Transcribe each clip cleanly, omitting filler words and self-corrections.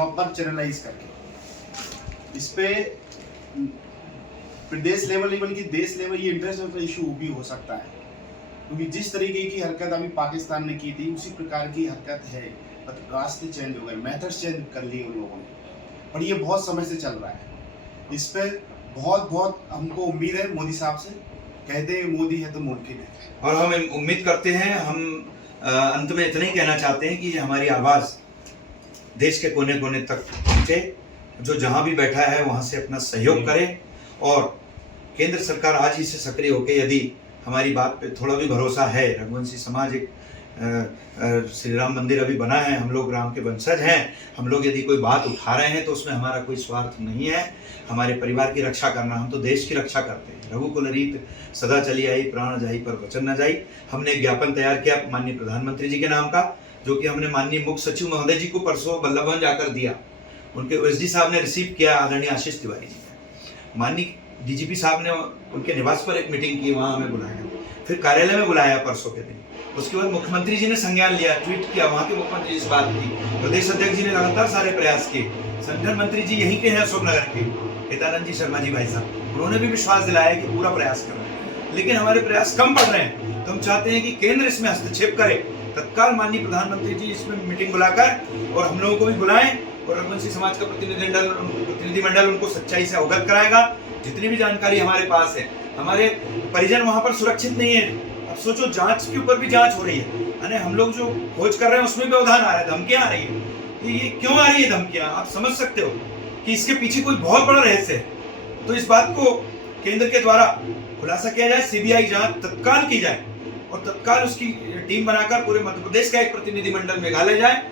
Proper channelise करके इस पे प्रदेश लेवल नहीं बल्कि देश लेवल ये इंटरनेशनल इशू भी हो सकता है, क्योंकि जिस तरीके की हरकत अभी पाकिस्तान ने की थी उसी प्रकार की हरकत है। रास्ते चेंज हो गए, मेथड्स चेंज कर लिए उन लोगों ने, और ये बहुत समय से चल रहा है। इस पे बहुत हमको उम्मीद है मोदी साहब से, कहते हैं मोदी है तो मुमकिन है, और हम उम्मीद करते हैं। हम अंत में इतना ही कहना चाहते हैं कि हमारी आवाज़ देश के कोने कोने तक पहुँचे, जो जहाँ भी बैठा है वहाँ से अपना सहयोग करे, और केंद्र सरकार आज ही से सक्रिय होकर यदि हमारी बात पे थोड़ा भी भरोसा है, रघुवंशी समाज एक श्री राम मंदिर अभी बना है, हम लोग राम के वंशज हैं, हम लोग यदि कोई बात उठा रहे हैं तो उसमें हमारा कोई स्वार्थ नहीं है, हमारे परिवार की रक्षा करना, हम तो देश की रक्षा करते हैं। रघुकुल रीत सदा चली आई, प्राण जाई पर वचन न जाई। हमने एक ज्ञापन तैयार किया माननीय प्रधानमंत्री जी के नाम का, जो कि हमने माननीय मुख्य सचिव महोदय जी को परसों बल्लभ भवन जाकर दिया। उनके ओएसडी साहब ने रिसीव किया, आदरणीय आशीष तिवारी जी ने। माननीय डीजीपी साहब ने उनके निवास पर एक मीटिंग की, वहाँ हमें बुलाया, फिर कार्यालय में बुलाया परसों के दिन। उसके बाद मुख्यमंत्री जी ने संज्ञान लिया, ट्वीट किया, वहाँ के मुख्यमंत्री इस बात की, प्रदेश अध्यक्ष जी ने लगातार सारे प्रयास किए, संगठन मंत्री जी यहीं के हैं अशोकनगर के, हितानंद जी शर्मा जी भाई साहब, उन्होंने भी विश्वास दिलाया कि पूरा प्रयास कर रहे हैं। लेकिन हमारे प्रयास कम पड़ रहे हैं, तो हम चाहते हैं कि केंद्र इसमें हस्तक्षेप करे, तत्काल माननीय प्रधानमंत्री जी इसमें मीटिंग बुलाकर और हम लोगों को भी बुलाएं, और रघुवंशी समाज का प्रतिनिधिमंडल उनको सच्चाई से अवगत कराएगा। जितनी भी जानकारी हमारे पास है, हमारे परिजन वहां पर सुरक्षित नहीं है। अब सोचो, जांच के ऊपर भी जांच हो रही है, यानी हम लोग जो खोज कर रहे हैं उसमें व्यवधान आ रहा है, धमकियां आ रही है। ये क्यों आ रही है धमकियां, आप समझ सकते हो कि इसके पीछे कोई बहुत बड़ा रहस्य है। तो इस बात को केंद्र के द्वारा खुलासा किया जाए, सीबीआई जांच तत्काल की जाए, और तत्काल उसकी टीम बनाकर पूरे मध्य प्रदेश का एक प्रतिनिधिमंडल मेघालय जाए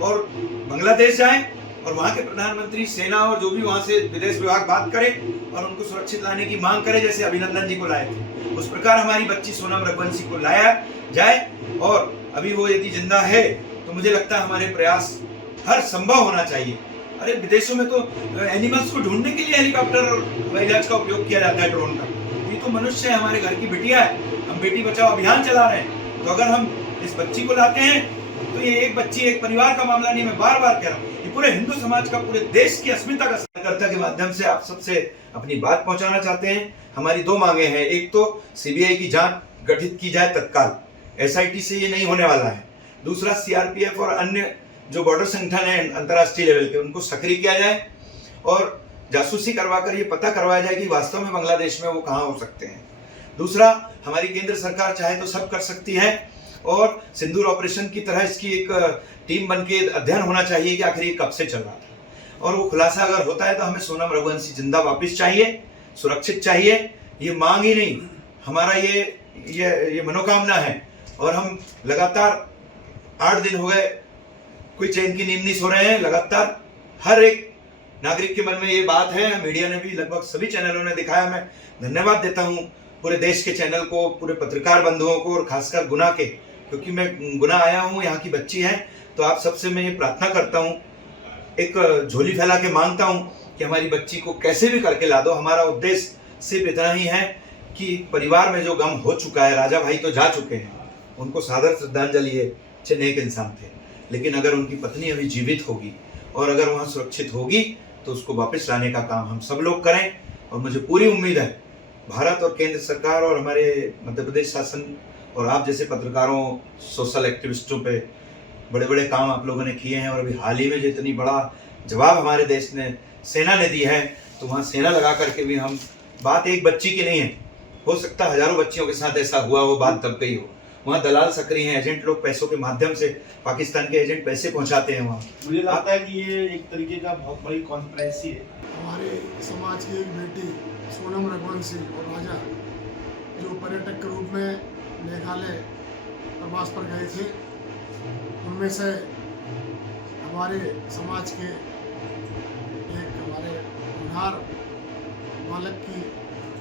और बांग्लादेश जाए, और वहाँ के प्रधानमंत्री, सेना और जो भी वहाँ से विदेश विभाग बात करे और उनको सुरक्षित लाने की मांग करे, जैसे अभिनंदन जी को लाए थे। उस प्रकार हमारी बच्ची सोनम रघुवंशी को लाया जाए, और अभी वो यदि जिंदा है तो मुझे लगता है हमारे प्रयास हर संभव होना चाहिए। अरे विदेशों में तो एनिमल्स को ढूंढने के लिए हेलीकॉप्टर और हवाई जहाज का उपयोग किया जाता है, ड्रोन का। ये तो मनुष्य है, हमारे घर की बिटिया है, हम बेटी बचाओ अभियान चला रहे हैं। तो अगर हम इस बच्ची को लाते हैं तो ये एक बच्ची एक परिवार का मामला नहीं, मैं बार बार कह रहा हूँ, ये पूरे हिंदू समाज का, पूरे देश की अस्मिता का कार्यकर्ता के माध्यम से आप सबसे अपनी बात पहुंचाना चाहते हैं। हमारी दो मांगे हैं, एक तो सीबीआई की जांच गठित की जाए तत्काल, एसआईटी से ये नहीं होने वाला है। दूसरा, सीआरपीएफ और अन्य जो बॉर्डर संगठन है अंतर्राष्ट्रीय लेवल के, उनको सक्रिय किया जाए और जासूसी करवाकर ये पता करवाया जाए कि वास्तव में बांग्लादेश में वो कहाँ हो सकते हैं। दूसरा, हमारी केंद्र सरकार चाहे तो सब कर सकती है, और सिंदूर ऑपरेशन की तरह इसकी एक टीम बन के अध्ययन होना चाहिए कि आखिर ये कब से चल रहा था, और वो खुलासा अगर होता है तो हमें सोनम रघुवंशी जिंदा वापस चाहिए, सुरक्षित चाहिए। ये मांग ही नहीं, हमारा ये मनोकामना है। और हम लगातार 8 दिन हो गए, कोई चैन की नींद नहीं सो रहे हैं। लगातार हर एक नागरिक के मन में ये बात है, मीडिया ने भी, लगभग सभी चैनलों ने दिखाया। मैं धन्यवाद देता हूँ पूरे देश के चैनल को, पूरे पत्रकार बंधुओं को, और खासकर गुना के, क्योंकि मैं गुना आया हूँ, यहाँ की बच्ची है। तो आप सबसे मैं ये प्रार्थना करता हूँ, एक झोली फैला के मांगता हूँ कि हमारी बच्ची को कैसे भी करके ला दो। हमारा उद्देश्य सिर्फ इतना ही है कि परिवार में जो गम हो चुका है, राजा भाई तो जा चुके हैं, उनको सादर श्रद्धांजलि है, अच्छे नेक इंसान थे, लेकिन अगर उनकी पत्नी अभी जीवित होगी और अगर वहाँ सुरक्षित होगी तो उसको वापस लाने का काम हम सब लोग करें। और मुझे पूरी उम्मीद है भारत और केंद्र सरकार और हमारे मध्य प्रदेश शासन और आप जैसे पत्रकारों, सोशल एक्टिविस्टों पे बड़े बड़े काम आप लोगों ने किए हैं। और अभी हाल ही में जो इतनी बड़ा जवाब हमारे देश ने, सेना ने दी है, तो वहाँ सेना लगा करके भी हम, बात एक बच्ची की नहीं है, हो सकता है हजारों बच्चियों के साथ ऐसा हुआ हो, बात तब गई हो। वहाँ दलाल सक्रिय हैं, एजेंट लोग पैसों के माध्यम से, पाकिस्तान के एजेंट पैसे पहुँचाते हैं वहाँ। मुझे लगता है कि ये एक तरीके का बहुत बड़ी कॉन्स्पिरेसी है। हमारे समाज की एक बेटी सोनम रघुवंशी और राजा, जो पर्यटक के रूप में मेघालय प्रवास पर गए थे, उनमें से हमारे समाज के एक हमारे उधार बालक की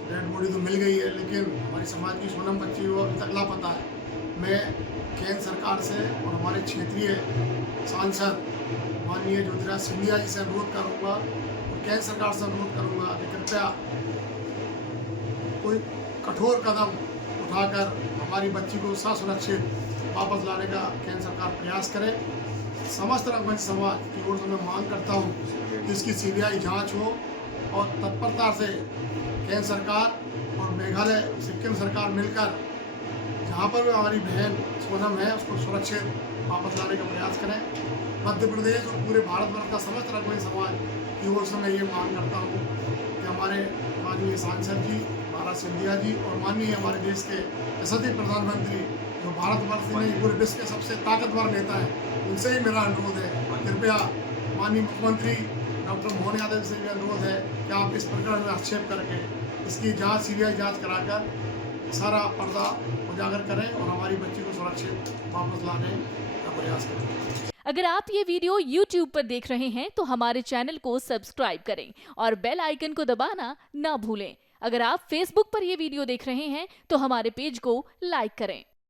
डेड बॉडी तो मिल गई है, लेकिन हमारी समाज की सोनम बच्ची वो अभी तक लापता है। मैं केंद्र सरकार से और हमारे क्षेत्रीय सांसद माननीय ज्योतिराज सिंधिया जी से अनुरोध करूँगा और केंद्र सरकार से अनुरोध करूँगा कि कृपया कोई कठोर कदम उठाकर हमारी बच्ची को ससुरक्षित वापस लाने का केंद्र सरकार प्रयास करे। समस्त रंगमंच समाज की ओर से मैं मांग करता हूँ कि इसकी सीबीआई जांच हो और तत्परता से केंद्र सरकार और मेघालय सिक्किम सरकार मिलकर जहाँ पर भी हमारी बहन सोनम है उसको सुरक्षित वापस लाने का प्रयास करें। मध्य प्रदेश और पूरे भारतवर्ष का समस्त रंगमंच समाज की ओर से मैं ये मांग करता हूँ कि हमारे माननीय सांसद जी महाराज सिंधिया जी और माननीय हमारे देश के यशस्वी प्रधानमंत्री जो भारतवर्ष में नहीं पूरे विश्व के सबसे ताकतवर नेता है, उनसे ही मेरा अनुरोध है, कृपया माननीय मुख्यमंत्री डॉक्टर मोहन यादव से भी अनुरोध है कि आप इस प्रकरण में हस्तक्षेप करके इसकी जांच सीबीआई जांच कराकर सारा पर्दा उजागर करें और हमारी बच्ची को सुरक्षित वापस लाने का प्रयास करें। अगर आप ये वीडियो YouTube पर देख रहे हैं तो हमारे चैनल को सब्सक्राइब करें और बेल आइकन को दबाना ना भूलें। अगर आप Facebook पर ये वीडियो देख रहे हैं तो हमारे पेज को लाइक करें।